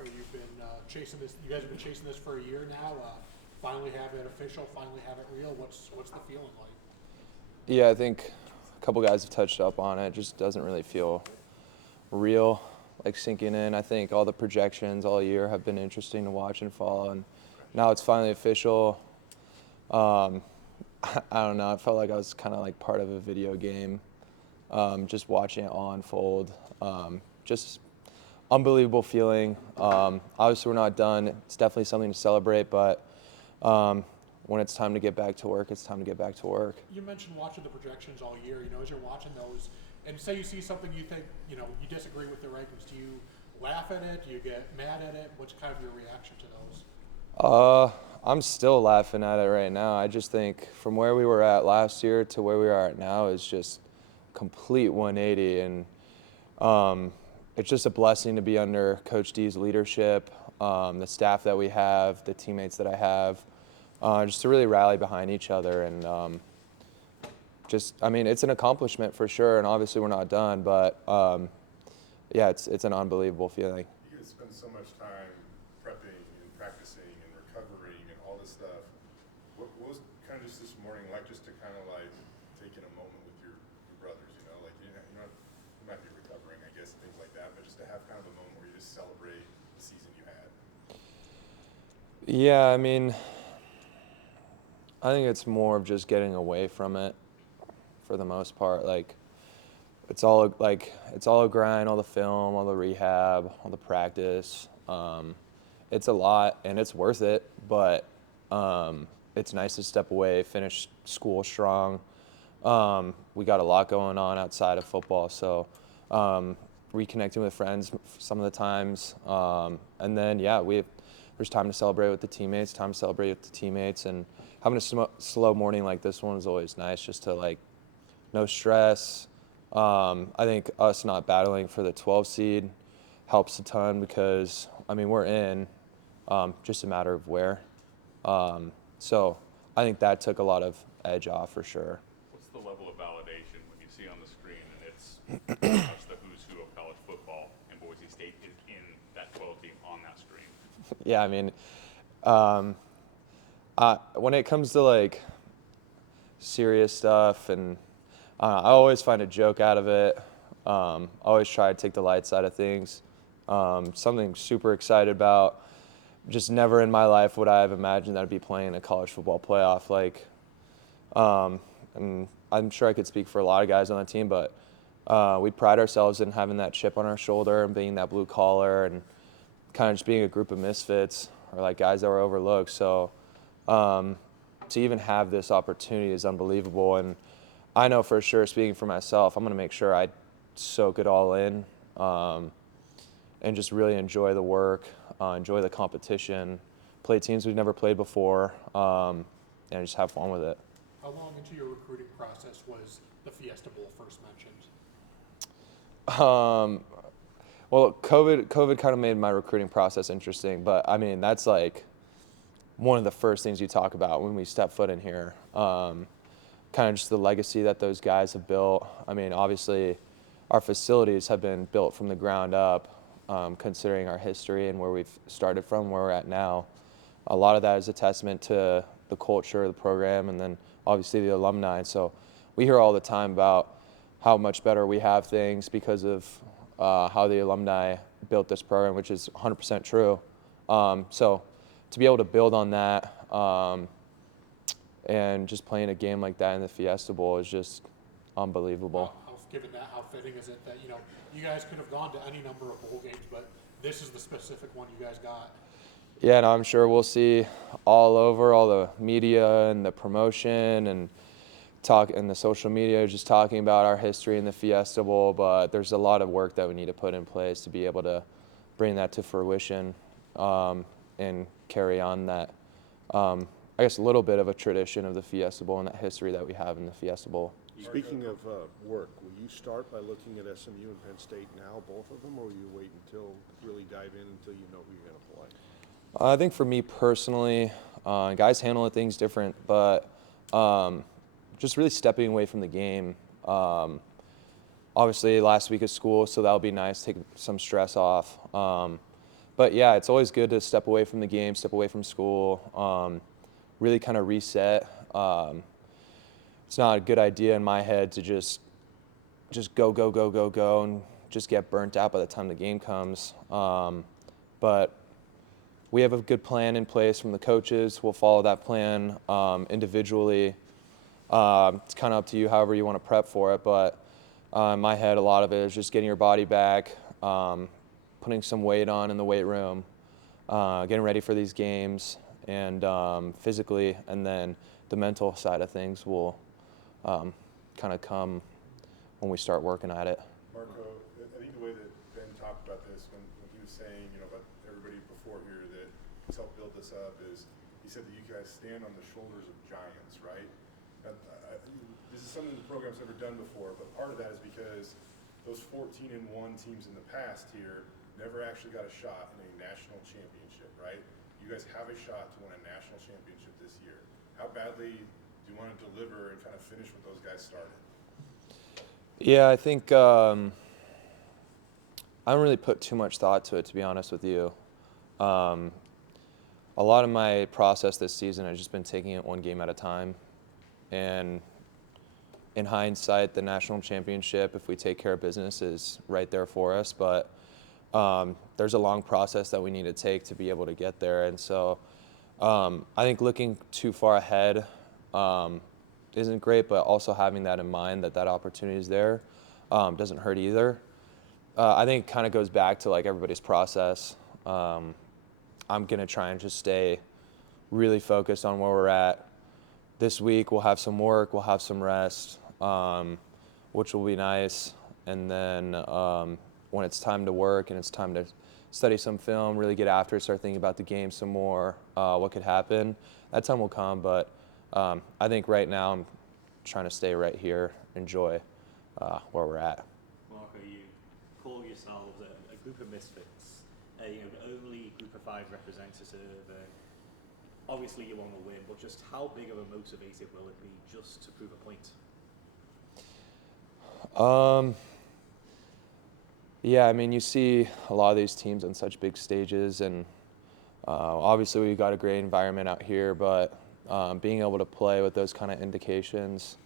Marco, you've been chasing this. You guys have been chasing this for a year now. Finally have it official. Finally have it real. What's the feeling like? Yeah, I think a couple guys have touched up on it. It just doesn't really feel real, like sinking in. I think all the projections all year have been interesting to watch and follow, and now it's finally official. I don't know. I felt like I was kind of like part of a video game, just watching it all unfold. Just unbelievable feeling. Obviously, we're not done. It's definitely something to celebrate, but when it's time to get back to work, it's time to get back to work. You mentioned watching the projections all year. You know, as you're watching those, and say you see something you think, you know, you disagree with the rankings, do you laugh at it? Do you get mad at it? What's kind of your reaction to those? I'm still laughing at it right now. I just think from where we were at last year to where we are at now is just complete 180, and it's just a blessing to be under Coach D's leadership, the staff that we have, the teammates that I have, just to really rally behind each other. And it's an accomplishment for sure, and obviously we're not done, but yeah, it's an unbelievable feeling. You guys spend so much time prepping and practicing and recovering and all this stuff. What was kind of just this morning like, just to kind of like take in a moment with your brothers, you know, like you might be recovering, I guess, things like that, but just to have kind of a moment where you just celebrate the season you had. Yeah, I mean, I think it's more of just getting away from it for the most part. Like, it's all a grind, all the film, all the rehab, all the practice. It's a lot, and it's worth it, but it's nice to step away, finish school strong. We got a lot going on outside of football, so reconnecting with friends some of the times. And then, yeah, there's time to celebrate with the teammates, and having a slow morning like this one is always nice, just to, like, no stress. I think us not battling for the 12 seed helps a ton because, I mean, we're in, just a matter of where. So I think that took a lot of edge off for sure. What's the level of validation when you see on the screen and it's pretty much the who's who of college football, and Boise State is in that 12 team on that screen? Yeah, I mean, when it comes to, like, serious stuff, and I always find a joke out of it. Always try to take the light side of things. Something super excited about. Just never in my life would I have imagined that I'd be playing a college football playoff. Like, and I'm sure I could speak for a lot of guys on the team, but we pride ourselves in having that chip on our shoulder and being that blue collar and kind of just being a group of misfits, or like guys that were overlooked. So to even have this opportunity is unbelievable. And I know for sure, speaking for myself, I'm going to make sure I soak it all in, and just really enjoy the work, enjoy the competition, play teams we've never played before, and just have fun with it. How long into your recruiting process was the Fiesta Bowl first mentioned? Well, COVID kind of made my recruiting process interesting, but I mean, that's like one of the first things you talk about when we step foot in here. Kind of just the legacy that those guys have built. I mean, obviously, our facilities have been built from the ground up, considering our history and where we've started from, where we're at now. A lot of that is a testament to the culture of the program, and then obviously the alumni. So we hear all the time about how much better we have things because of how the alumni built this program, which is 100% true. So to be able to build on that, and just playing a game like that in the Fiesta Bowl is just unbelievable. Given that, how fitting is it that, you know, you guys could have gone to any number of bowl games, but this is the specific one you guys got? Yeah, and I'm sure we'll see all over, all the media and the promotion and the social media just talking about our history in the Fiesta Bowl, but there's a lot of work that we need to put in place to be able to bring that to fruition, and carry on that, I guess, a little bit of a tradition of the Fiesta Bowl and that history that we have in the Fiesta Bowl. Speaking of work, will you start by looking at SMU and Penn State now, both of them, or will you wait until really dive in until you know who you're going to play? I think for me personally, guys handle things different, but just really stepping away from the game. Obviously, last week of school, so that'll be nice, take some stress off. But but yeah, it's always good to step away from the game, step away from school, really kind of reset. It's not a good idea in my head to just go, and just get burnt out by the time the game comes. But we have a good plan in place from the coaches. We'll follow that plan individually. It's kind of up to you however you want to prep for it, but in my head, a lot of it is just getting your body back, putting some weight on in the weight room, getting ready for these games, and physically, and then the mental side of things will kind of come when we start working at it. Marco, I think the way that Ben talked about this when he was saying, about everybody before here that he's helped build this up is he said that you guys stand on the shoulders of giants, right? This is something the program's never done before, but part of that is because those 14-1 teams in the past here never actually got a shot in a national championship, right? You guys have a shot to win a national championship this year. How badly do you want to deliver and kind of finish what those guys started? Yeah, I think I don't really put too much thought to it, to be honest with you. A lot of my process this season has just been taking it one game at a time. And in hindsight, the national championship, if we take care of business, is right there for us. But there's a long process that we need to take to be able to get there. And so I think looking too far ahead isn't great, but also having that in mind that opportunity is there doesn't hurt either. I think it kind of goes back to like everybody's process. I'm going to try and just stay really focused on where we're at. This week we'll have some work, we'll have some rest, which will be nice. And then when it's time to work and it's time to study some film, really get after it, start thinking about the game some more, what could happen, that time will come. But I think right now I'm trying to stay right here, enjoy where we're at. Marco, you call yourselves a group of misfits, the only group of 5 representative. Obviously you want to win, but just how big of a motivator will it be just to prove a point? Yeah, I mean, you see a lot of these teams on such big stages, and obviously we've got a great environment out here, but being able to play with those kind of indications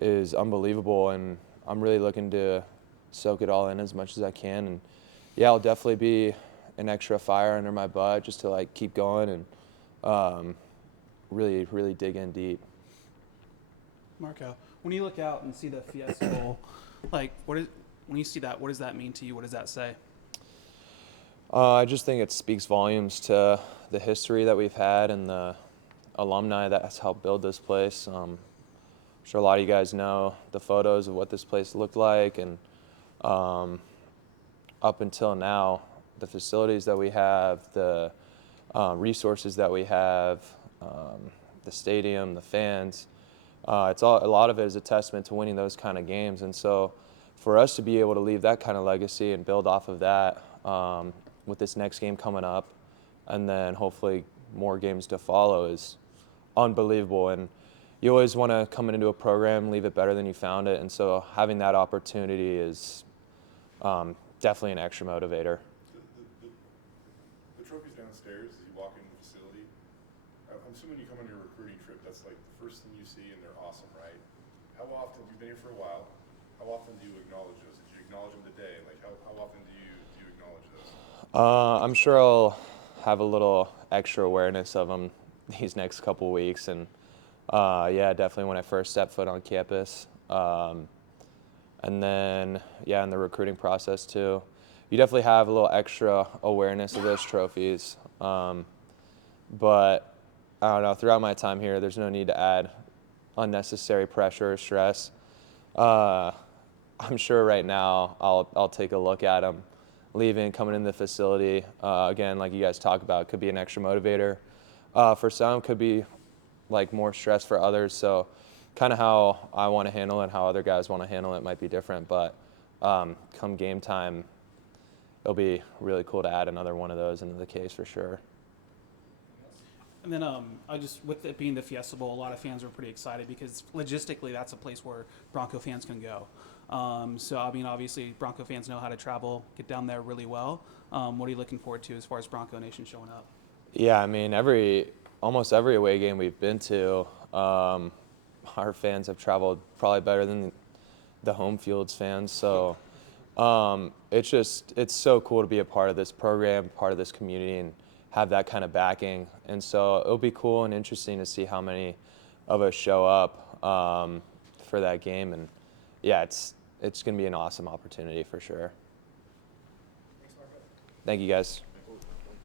is unbelievable, and I'm really looking to soak it all in as much as I can. And yeah, I'll definitely be an extra fire under my butt just to like keep going and really dig in deep. Marco, when you look out and see the Fiesta Bowl, when you see that, what does that mean to you? What does that say? I just think it speaks volumes to the history that we've had and the alumni that has helped build this place. I'm sure a lot of you guys know the photos of what this place looked like, and up until now, the facilities that we have, the resources that we have, the stadium, the fans. A lot of it is a testament to winning those kind of games. And so for us to be able to leave that kind of legacy and build off of that with this next game coming up, and then hopefully more games to follow, is unbelievable. And you always want to come into a program, leave it better than you found it. And so having that opportunity is definitely an extra motivator. The trophies downstairs as you walk into the facility, I'm assuming you come on your recruiting trip, that's like the first thing you see, and they're awesome, right? How often, you've been here for a while, how often do you acknowledge those? Did you acknowledge them today? Like how often do you acknowledge those? I'm sure I'll have a little extra awareness of them these next couple weeks. And yeah, definitely when I first stepped foot on campus. And then, yeah, in the recruiting process too. You definitely have a little extra awareness of those trophies. But I don't know, throughout my time here, there's no need to add unnecessary pressure or stress. I'm sure right now I'll take a look at them leaving, coming in the facility. Again, like you guys talk about, could be an extra motivator. For some, could be like more stress for others. So kind of how I want to handle it and how other guys want to handle it might be different. But come game time, it'll be really cool to add another one of those into the case for sure. And then I just with it being the Fiesta Bowl, a lot of fans were pretty excited because logistically that's a place where Bronco fans can go. So I mean, obviously Bronco fans know how to travel, get down there really well. What are you looking forward to as far as Bronco Nation showing up? Yeah, I mean, almost every away game we've been to, our fans have traveled probably better than the home field's fans. So it's so cool to be a part of this program, part of this community, and have that kind of backing. And so it'll be cool and interesting to see how many of us show up for that game. And yeah, it's going to be an awesome opportunity for sure. Thank you, guys.